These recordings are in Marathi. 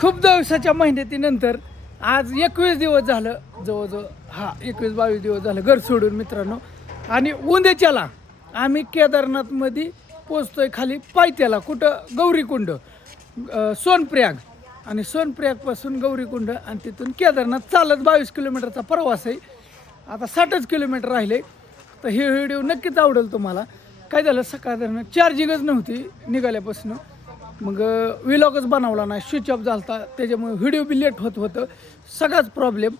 खूप दिवसाच्या मेहनतीनंतर आज 21 दिवस झालं जवळजवळ 21-22 दिवस झालं घर सोडून मित्रांनो. आणि उद्याच्याला आम्ही केदारनाथमध्ये पोचतोय खाली पायथ्याला. कुठं? गौरीकुंड, सोनप्रयाग. आणि सोनप्रयागपासून गौरीकुंड आणि तिथून केदारनाथ चालत 22 किलोमीटरचा प्रवास आहे. आता 60च किलोमीटर राहिले. तर हे व्हिडिओ नक्कीच आवडेल तुम्हाला. काय झालं, सकाळ चार्जिंगच नव्हती निघाल्यापासून, मग व्लॉगच बनवला नाही, स्विच ऑफ झाला होता. त्याच्यामुळे व्हिडिओ बी लेट होतं. सगळाच प्रॉब्लेम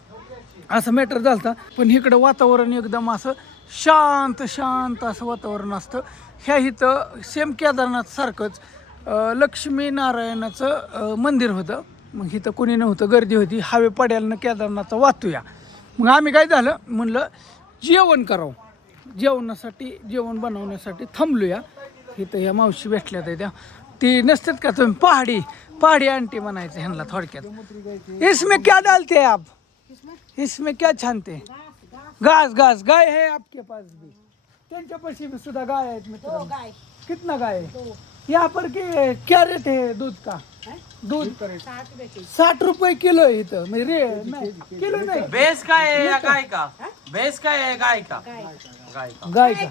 असं मॅटर झाला होता. पण इकडं वातावरण एकदम असं शांत असं वातावरण असतं. ह्या इथं सेम केदारनाथसारखंच लक्ष्मीनारायणाचं मंदिर होतं. मग इथं कोणी नव्हतं, गर्दी होती. हवे पड्याला केदारनाथचा वाचूया. मग आम्ही काय झालं म्हणलं जेवण करावं. जेवण बनवण्यासाठी थांबलूया. इथं ह्या मावशी भेटल्या त्या. ती नसतात का तुम्ही पहाडी आंटी म्हणायचं ह्यांना थोडक्यात. इसमें क्या डालते आप? इसमें क्या छानते? घास गाय है आपके पास भी? त्यांच्यापाशी भी सुद्धा गाय आहेत मित्रांनो. कितना गाय है यहाँ पर? क्या रेट है दूध का? दूध 60 रुपये किलो है इथं. म्हणजे किलो नाही. भैंस का है या गाय का? भैंस का है गाय का? गाय का.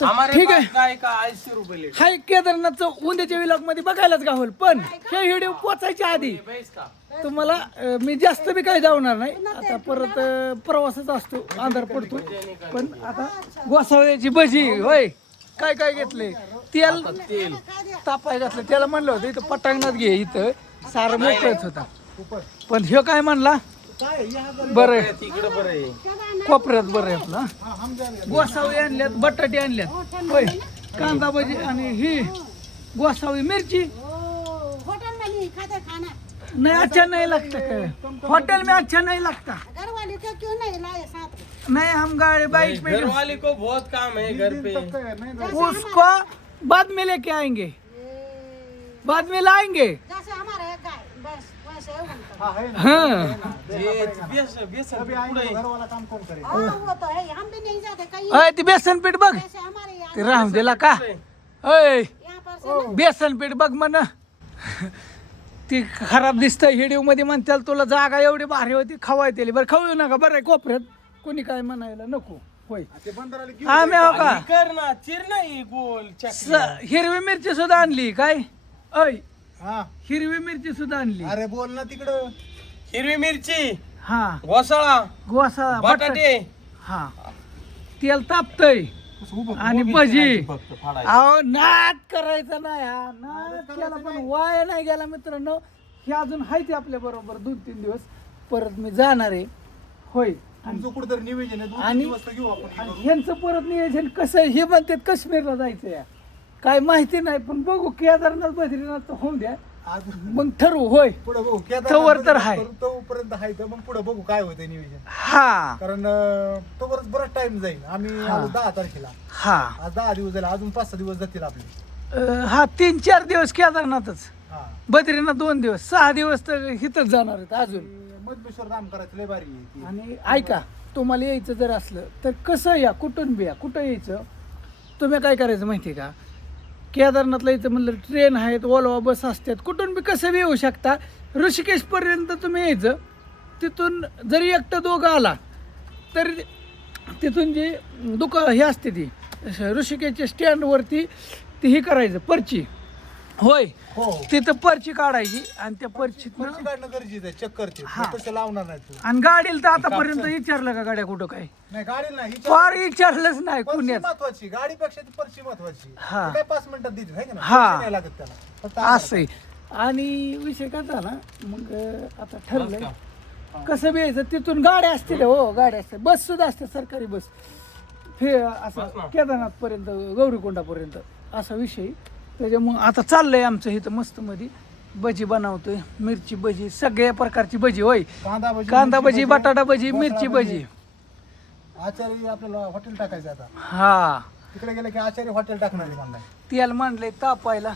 हमारे ठीक आहे. गाय का 80 रुपये लीटर. हाय केदारनाथचं उद्याच्या व्लॉग मध्ये बघायलाच गावल. पण हे व्हिडिओ पोचायच्या आधी भैंस का तुम्हाला मी जास्त बी काही जाणार नाही. आता परत प्रवासच असतो, अंधार पडतो. पण आता गोसाव्याची भजी होय. काय घेतले? तेल तापाय घातलं. त्याला म्हणलं होतं इथं पटांगणात घे, इथं सारं मोकळच होता. पण ह्यो काय म्हणला, बरं तिकडे बरं आहे. कोपऱ्यात बरं आहे आपला. गोसावी आणल्यात, बटाटे आणल्यात होय, कांदा भजी आणि ही गोसावी मिरची. नहीं अच्छा नहीं लगता क्या? होटल में अच्छा नहीं लगता? घर वाले को क्यों नहीं लाए साथ? नहीं, हम गाड़ी बाइक पे घर वाले को बहुत काम है घर पे. उसको बाद में लेके आएंगे, बाद में लाएंगे. जैसे हमारे एक गाय बस वैसे उनका। हाँ वो तो है, हम भी नहीं जाते कहीं। अय ती बेसन पीठ बघ. जैसे हमारे यहाँ ते राहून दिला का? अय यहाँ पर से बेसन पीठ बघ म्हण. ती खराब दिसतंय व्हिडिओ मध्ये. म्हणताल तुला जागा एवढी भारी होती खवायतेली. बरं खाऊ नका बरं आहे कोपऱ्यात. कोणी काय म्हणायला नको होय. आम्ही हो का कर ना, चिर नाही गोल हिरवी मिरची सुद्धा आणली काय? अय हिरवी मिरची सुद्धा आणली. अरे बोल ना तिकडं. हिरवी मिरची, हा घोसाळा, गोसा बटाटे. हा तेल तापतय आणि भजी. अहो नाद करायचा नाही. हा नाद केला पण वाया नाही गेला मित्रांनो. हे अजून आहे ते आपल्या बरोबर 2-3 दिवस. परत मी जाणार आहे होय. तुमचं कुठेतरी नियोजन आहे. आणि 2-3 वाजता घेऊ आपण. आणि ह्यांचं परत नियोजन कसं आहे हे म्हणतात काश्मीरला जायचं या. काय माहिती नाही पण बघू. केदारनाथ बद्रीनाथ तर होऊन द्या, आज मग ठरवू होय. पुढे बघू. तोवर तर आहे. तोपर्यंत आहे तर मग पुढे बघू काय होतंय नियोजन. हा कारण तोपर्यंत बराच टाइम जाईल. आम्ही आलो 10 तारखेला. हा आज 10 दिवस झाले. अजून 5-6 दिवस जातील आपले. हा 3-4 दिवस केदारनाथच, हा बद्रीनाथ 2 दिवस, 6 दिवस तर इथंच जाणार आहेत अजून. मधमेश्वर राम करायचं लय भारी आहे ती. आणि ऐका, तुम्हाला यायचं जर असलं तर कसं या, कुठून बी या, कुठं यायचं. तुम्ही काय करायचं माहिती आहे का? केदारनाथला यायचं म्हणलं ट्रेन आहेत, ओलवा बस असतात, कुठून बी कसं बी येऊ शकता. ऋषिकेशपर्यंत तुम्ही यायचं. तिथून जरी एकटं दोघं आला तर तिथून जी हे असते ती ऋषिकेशच्या स्टँडवरती ती हे करायचं पर्ची होय. हो तिथं पर्ची काढायची आणि त्या पर्चीत पर्ची काढणं गरजेचं आहे. चेक करते. हा. तसं लावणार नाही तू. आणि गाडीला तर आतापर्यंत विचारलं का गाड्या कुठं काय? नाही गाडी नाही. फार विचारलंच नाही पर्ची पुण्यात. महत्वाची. गाडीपेक्षा ती पर्ची महत्वाची. हा. ती काय 5 मिनिटात देते है का नाही? हा. पर्ची नाही लागत त्याला. फक्त आधार असं आहे. आणि विषय काय झाला मग आता ठरलंय कसं बी यायचं. तिथून गाड्या असतील हो, गाड्या असतील, बस सुद्धा असते, सरकारी बस. असं केदारनाथ पर्यंत, गौरीकोंडापर्यंत असा विषय. त्याच्यामुळं आता चाललंय आमचं इथं मस्त मध्ये. भजी बनवतोय, मिरची भजी, सगळ्या प्रकारची भजी होय. कांदा भजी, बटाटा भजी, मिरची भजी. आचार्य आपल्याला हॉटेल टाकायचं आता. हा तिकडे गेलं की आचार्य हॉटेल टाकणार आहे म्हणलाय. तेल मांडलंय तापायला.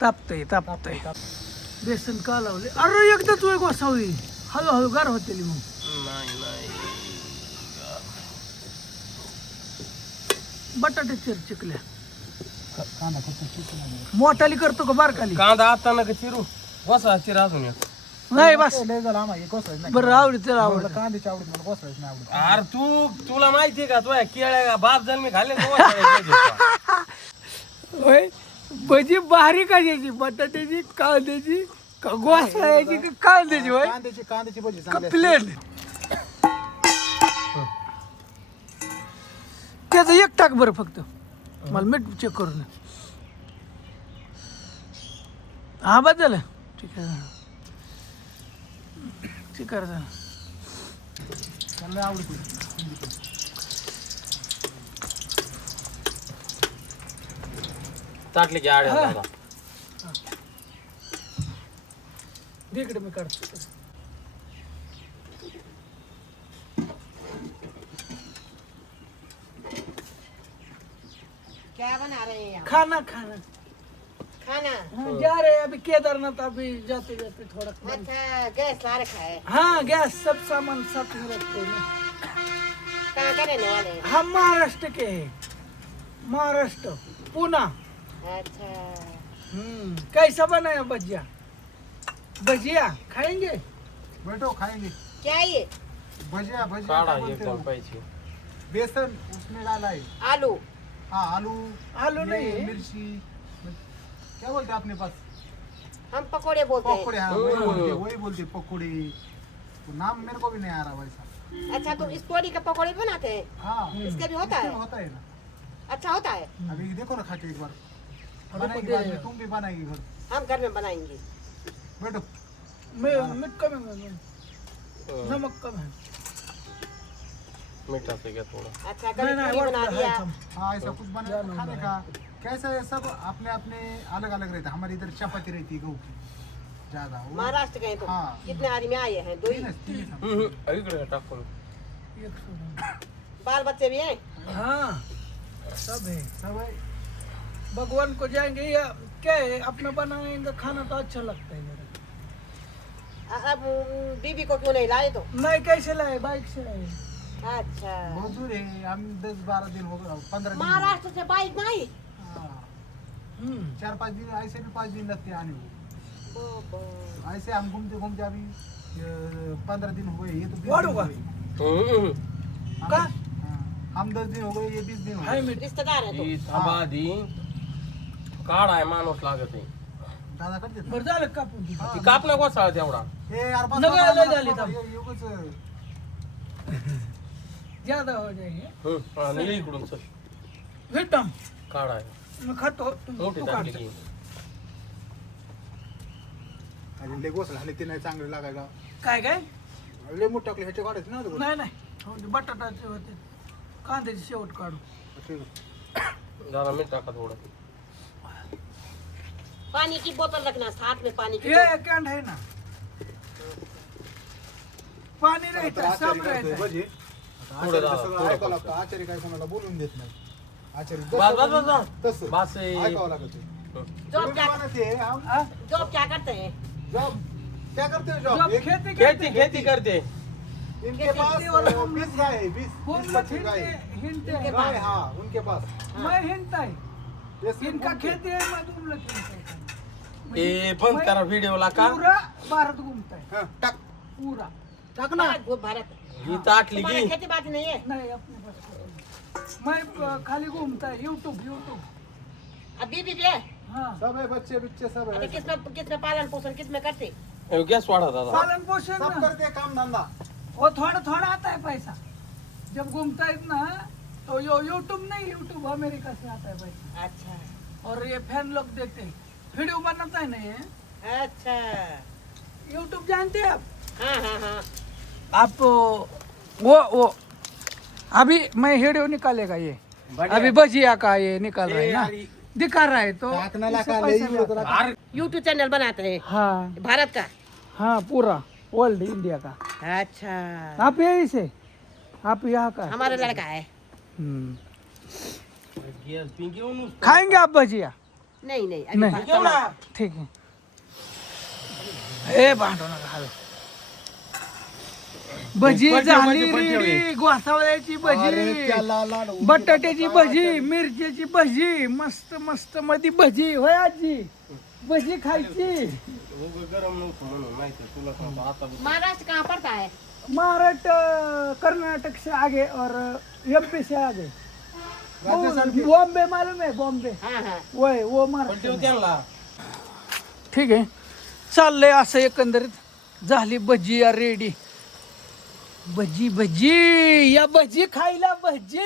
तापतय बेसन कालवले. अरे एकदाच वय गोसावी हळूहळू गार होते मग. बटाटे चिरचिकल्या कांदा फक्त चिकन आणि मोठाली करतो का बारकाली कांदा आता नका चिरू बसा चिरा अजून एक. नाही बस लय झालं आम्हाला कोसळायच नाही बरं आवडत त्याला आवडत मला कांद्याची आवडत मला कोसळायच नाही आवडत अरे तुला माहितीये का तुझ्या केळ्या बाप जन्मी खाल्ले होय भजी भारी कशाची बटाट्याची कांद्याची का गोसाळ्याची का कांद्याची होय कांद्याची भजी चांगली असते. प्लेट त्याचं एक टाक बरं फक्त मला मीठ चेक करून हा बस झालं ठीक आहे ठीक आहे झालं मला लय आवडते ताटली की आड्या दादा. इकडे मी काढतो क्या बना रहे हैं आप? खाना खाना खाना हाँ, जा रहे हैं अभी केदारनाथ अभी जाते जाते थोड़ा अच्छा गैस ला रखा है हाँ गैस सब सामान साथ में रखते हैं ना। कहाँ का रहने वाले हैं हम महाराष्ट्र के हैं महाराष्ट्र पुणे अच्छा कैसा बनाया भजिया भजिया खाएंगे बैठो खाएंगे क्या ये भजिया भजिया काढा क्या बोलते एक हो? दोन पाहिजे बेसन उसमें डाला है आलू हाँ आलू आलू ये नहीं है। मिर्ची क्या बोलते हैं अपने पास हम पकोड़े बोलते हैं पकोड़े हाँ वही बोलते पकोड़े तो नाम मेरे को भी नहीं आ रहा वैसा अच्छा तो इस पोड़ी का पकोड़े बनाते हैं हाँ इसका भी होता है इसमें होता है ना अच्छा होता है अभी देखो ना खा के एक बार अरे बनाएगी तो बाद दे- में, तुम भी बनाएगी घर हम घर में बनाएंगे बैठो मैं मीठ कम है नमक कम है मीठा से क्या थोड़ा अच्छा नहीं कभी नहीं पूरी बना और दिया हाँ ऐसा कुछ बना जानो खाने का कैसा है सब अपने अपने अलग अलग रहता है हमारे इधर चपाती रहती है गेहूं की ज्यादा वो महाराष्ट्र गए तो हाँ। कितने आदमी आए हैं दो ही तीन है, हम। इकडे टाकून एक सौ बाल बच्चे भी हैं हाँ सब है सब है भगवान को जाएंगे या क्या है अपना बनाएंगे खाना तो अच्छा लगता है मेरा अब बीबी को क्यों नहीं लाए तो नहीं कैसे लाए बाइक से लाए अच्छा बहुत दूर है हम 10-12 दिन हो गए 15 दिन हो महाराष्ट्र से बाइक नहीं गए। हाँ, 4-5 दिन ऐसे भी 5 दिन लगते हैं आने को ऐसे हम घूमते घूमते अभी 15 दिन हो गए ये तो 20 और दिन हो होगा? गए। का? हाँ, हम 10 दिन हो गए ये 20 दिन हो हाय गए मीठ रिश्तेदार है तो ही थांबा आधी काढा आहे माणूस लागत आहे दादा करते ना? बरं झालं कापून दिलं. हाँ, ती कापला कोसाळा तेवढा हे यार बस नगा बाबा, लय मला झाली बाबा, थांब. हे उगाच, ज्यादा हो जाएंगे निळी इकडून चल विटम काढा आहे मैं खातो तू मोठी तू टाकली काढ. की अरे लय गोसला हल्ली ते नाही चांगले लागायला काय काय लय मोठ टाकले ह्याचे काढायचे ना अगोदर. नाही नाही हो दे, बटाटाचे होते कांद्याची शेवट काढू असे. जरा मीठ टाका थोडं पानी की बोतल रखना साथ में पानी की ये कैंड है ना पानी रहता है सब आचारी रहता करतोय है भजी. थोडं आचारी दाबा, सगळं थोडं ऐकावं फक्त. लागतं. आचारी काय कोणाला बोलून देत नाही आचारी बस बस बस बस. तसं बस आहे. ऐकावं लागत जॉब क्या हम हाँ? जॉब क्या करते हैं जॉब क्या करते हो जॉब जब एक- खेती खेती खेती करते इनके पास खेती और हम 20 गाय है 20 फोन 25 गाय है. हिंटे इनके है गाय हाँ उनके पास मैं हिंटा है ये सिर्फ इनका उनके- खेती है मैं तुम लोग हिंटा ए बंद करा व्हिडिओला का पूरा भारत घूमता है हाँ, टाक पूरा टाक ना भारत भारत ही ताटली तुम्हारा की खेती बाती नहीं है नहीं अपने पास मैं खाली घूमता है यूट्यूब यूट्यूब अब बीबी भी है हाँ सब है बच्चे बिच्चे सब अरे है किसमें पालन पोषण किसमें करते गॅस वाढा दादा पालन पोषण सब ना करते हैं काम धंधा वो थोड़ा थोड़ा आता है पैसा जब घूमता है ना तो यूट्यूब नहीं यूट्यूब अमेरिका से आता है पैसा अच्छा और ये फैन लोग देखते हैं वीडियो बनाता है ना ये अच्छा यूट्यूब जानते हैं आप हाँ हाँ हाँ आप वो अभी मैं वीडियो निकालेगा ये अभी भजिया का ये निकाल रहा है ना दिखा रहा है तो टाकना इससे लगा पैसा ले भी आता है। अरे यूट्यूब चैनल बनाते हैं हाँ भारत का हाँ पूरा वर्ल्ड इंडिया का अच्छा आप यही से आप यहाँ का हमारा लड़का है हम्म। गॅस पिंकी येऊन खाएंगे आप भजिया नहीं नहीं अभी नहीं घेऊ ना ठीक है ए भांडो नका हवे भजी पण ठेव, झाली पण ठेव. रेडी, घोसावळ्याची अरे भजी, त्याला लाडू. बटाट्याची भजी, मिरच्याची भजी, मस्त मस्त मध्ये भजी. होय आजी, भजी खायची. गरम नव्हतं म्हणून माहिती तुला सांगतो आता महाराष्ट्र कहाँ पड़ता है? महाराष्ट्र कर्नाटक से आगे और एमपी से आगे. राज्यासारखी. बॉम्बे मालूम है, बॉम्बे. हाँ हाँ. वय वो पण महाराष्ट्र ठेव में. त्यांना ठीक आहे, चाललंय असं एकंदरीत. झाली भजी या रेडी. भजी भजी या भजी खायला भजी.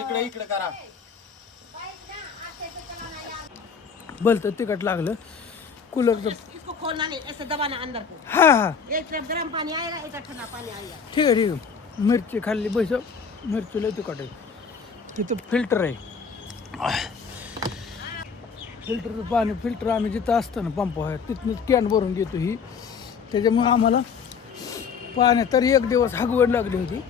इकडे इकडे करा बोलतं तिखट लागलं कूलरचं. इसको खोलना नहीं, ऐसे दबाना अंदर को. हा हा एक तरफ गर्म पानी आएगा, एक तरफ ठंडा पानी आएगा. ठीक आहे ठीक आहे. मिरची खाल्ली बस, मिरची लय तिखट आहे. तिथं फिल्टर आहे, फिल्टरचं पाणी. फिल्टर आम्ही जिथं असतं ना पंप आहे तिथनंच कॅन भरून घेतो ही. त्याच्यामुळे आम्हाला पाण्यात तर एक दिवस हगवड लागली होती.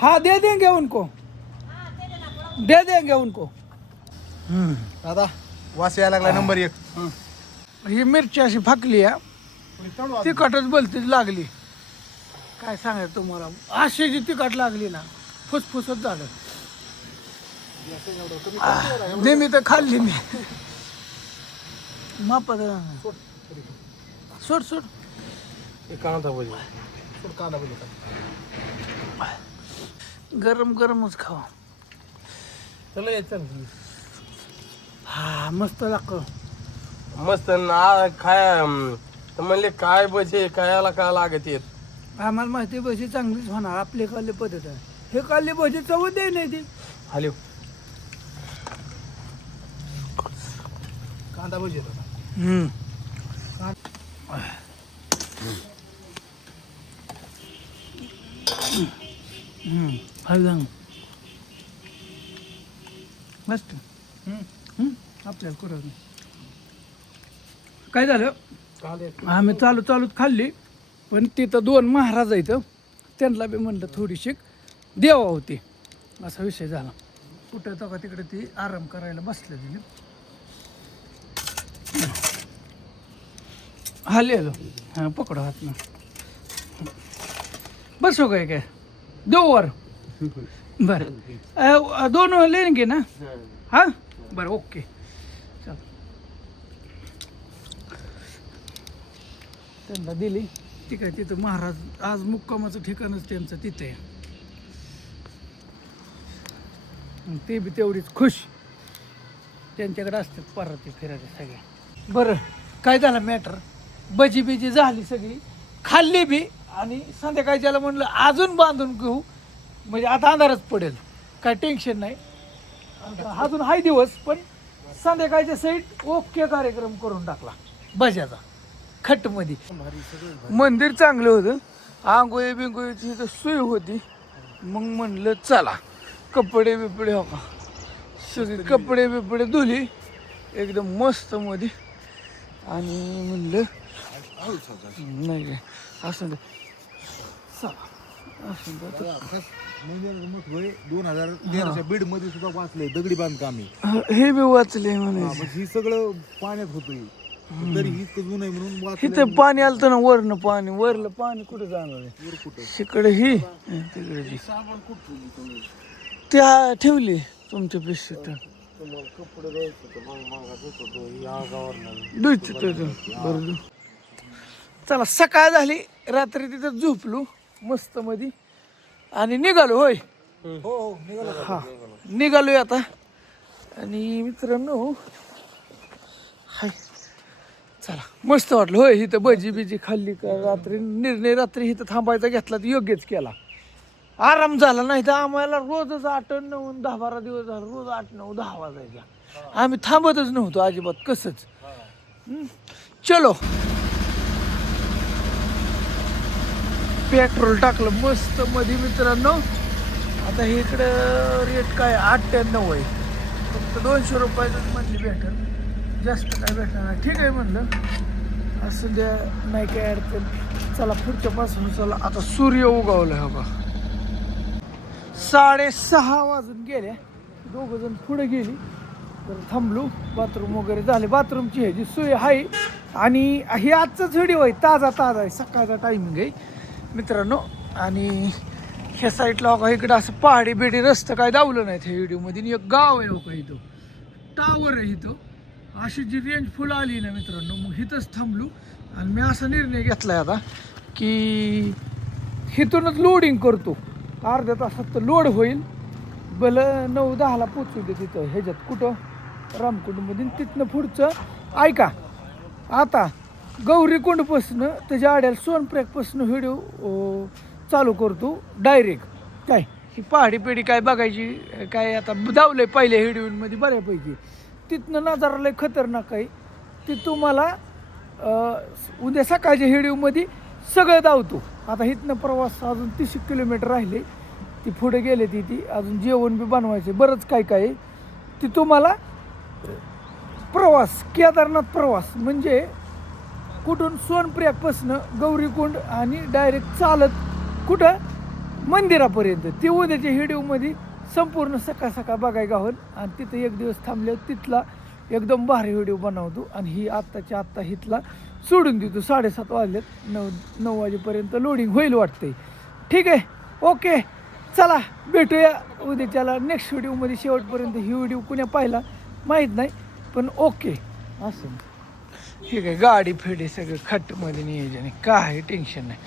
हाँ दे देंगे उनको, दे देंगे उनको. दादा वास यायला लागला नंबर 1. ही मिरची अशी फाकली आहे, तिखटच बोलतीच लागली. काय सांगायचं तुम्हाला, अशी जी तिखट लागली ना फुसफुसच झालं. नेहमी तर खाल्ली मी. मापात सोड सोड. कांदा भजी कांदा बोलू का? गरम गरमच खावा. चला ये चल हा मस्त लागतं. मस्त ना खाय तर म्हणले काय भजी खायला काय लागत येत आम्हाला माहिती आहे भजी चांगलीच होणार. आपली खाल्ली पद्धत आहे. हे खाल्ली भजी चव दे नाही ती. हॅलो कांदा भजी येतो. हळद मस्त. आपल्याला करत नाही. काय झालं, आम्ही चालूच खाल्ली, पण तिथं 2 महाराज आहेत, त्यांना बी म्हणलं थोडीशी देवा होती. असा विषय झाला. कुठं का तिकडे ती आराम करायला बसले तिने. हल्लेलो हां पकडो हात ना. बसो काय काय देऊ वर. बरं 2 लेंगे ना. हां बरं ओके चल. त्यांना दिली. ठीक आहे. तिथं महाराज आज मुक्कामाचं ठिकाणच त्यांचं तिथे आहे. ते बी तेवढीच खुश. त्यांच्याकडे असतात परत फिरायला सगळे. बरं काय झालं मॅटर, भजी बिजी झाली सगळी, खाल्ली बी. आणि संध्याकाळच्याला म्हणलं अजून बांधून घेऊ, म्हणजे आता अंधारच पडेल, काय टेन्शन नाही. आता अजून हाय दिवस, पण संध्याकाळच्या साईड ओके कार्यक्रम करून टाकला भज्याचा खटमध्ये. मंदिर चांगलं होतं, आंघोळी बिंगोळीची इथं सोय होती. मग म्हणलं चला कपडे बिपडे हो का सगळे कपडे बिपडे धुली एकदम मस्त मध्ये. आणि म्हणलं नाही काय असं दे चला असं दे. म्हणजे 2013च्या बीड मध्ये सुद्धा वाचलंय दगडी बांधकाम हे बी वाचले म्हणे. ही सगळं पाण्यात होतंय, तरी ही जुनं आहे म्हणून वाचलंय. इथं पाणी आलं ना वरनं पाणी, वरलं पाणी कुठे जाणार आहे. तिकडे ही तिकडे ही. त्या ठेवली तुमच्या पिशवीत बरोबर. चला सकाळ झाली, रात्री तिथं झोपलो मस्त मध्ये आणि निघालो. होय हा निघालोय आता. आणि मित्रांनो हाय चला मस्त वाटलं. होय इथं भजी बिजी खाल्ली का रात्री. निर्णय रात्री इथं थांबायचा घेतला तर योग्यच केला. आराम झाला. नाही तर आम्हाला रोजच 8, 9, 10, 12 दिवस झाला रोज 8, 9, 10 वाजायचा. आम्ही थांबतच नव्हतो अजिबात कसंच. चलो पेट्रोल टाकलं मस्त मध्ये मित्रांनो. आता इकडं रेट काय 98 आहे. फक्त 200 रुपयाचं म्हणली भेटेल, जास्त काय भेटणार नाही. ठीक आहे म्हणलं असं द्या, नाही काय अडचण. चला पुढच्या पासून चला. आता सूर्य उगवला हो का. 6:30 वाजून गेल्या. 2 जण पुढे गेली तर थांबलो. बाथरूम वगैरे झाले. बाथरूमची ह्याची सोय आहे आणि हे आजचाच व्हिडिओ आहे, ताजा आहे, सकाळचा टायमिंग आहे मित्रांनो. आणि ह्या साईडला हो का इकडं असं पहाडी बिडी रस्तं काय दावलं नाहीत ह्या व्हिडिओमध्ये. आणि एक गाव आहे हो का इथं, टावर आहे इथं. अशी जी रेंज फुल आली ना मित्रांनो, मग इथंच थांबलो. आणि मी असा निर्णय घेतलाय आता की इथूनच लोडिंग करतो, अर्ध्या तासात तर लोड होईल. भलं 9-10ला पोचू दे तिथं ह्याच्यात कुठं रामकुंडमध्ये. तिथनं पुढचं ऐका, आता गौरीकुंडपासनं त्याच्या आड्याला सोनप्रयागपासनं व्हिडिओ चालू करतो डायरेक्ट. काय ही पहाडी पेढी काय बघायची काय आता धावलं आहे पहिल्या व्हिडिओमध्ये बऱ्यापैकी. तिथनं नजारा लय खतरनाक आहे. ती तुम्हाला उद्या सकाळच्या व्हिडिओमध्ये सगळं धावतो. आता इथनं प्रवास अजून 30 किलोमीटर राहिले, ती पुढे गेले ती अजून जेवण बी बनवायचे बरंच काय आहे. ती तुम्हाला प्रवास केदारनाथ प्रवास म्हणजे कुठून सोनप्रयागपासनं गौरीकुंड आणि डायरेक्ट चालत कुठं मंदिरापर्यंत, ती उद्याच्या व्हिडिओमध्ये संपूर्ण सकाळ बघायला गावल. आणि तिथं एक दिवस थांबले, तिथला एकदम भारी व्हिडिओ बनवतो. आणि ही आत्ताच्या आत्ता हिथला सोडून देतो. 7:30 वाजलेत, 9 वाजेपर्यंत लोडिंग होईल वाटतंय. ठीक आहे, ओके, चला भेटूया उद्याच्याला नेक्स्ट व्हिडिओमध्ये. शेवटपर्यंत ही व्हिडिओ कुण्या पाहिला माहीत नाही, पण ओके असं. ठीक आहे, गाडी फेडी सगळं खटमध्ये नियोजन आहे, काय टेन्शन नाही.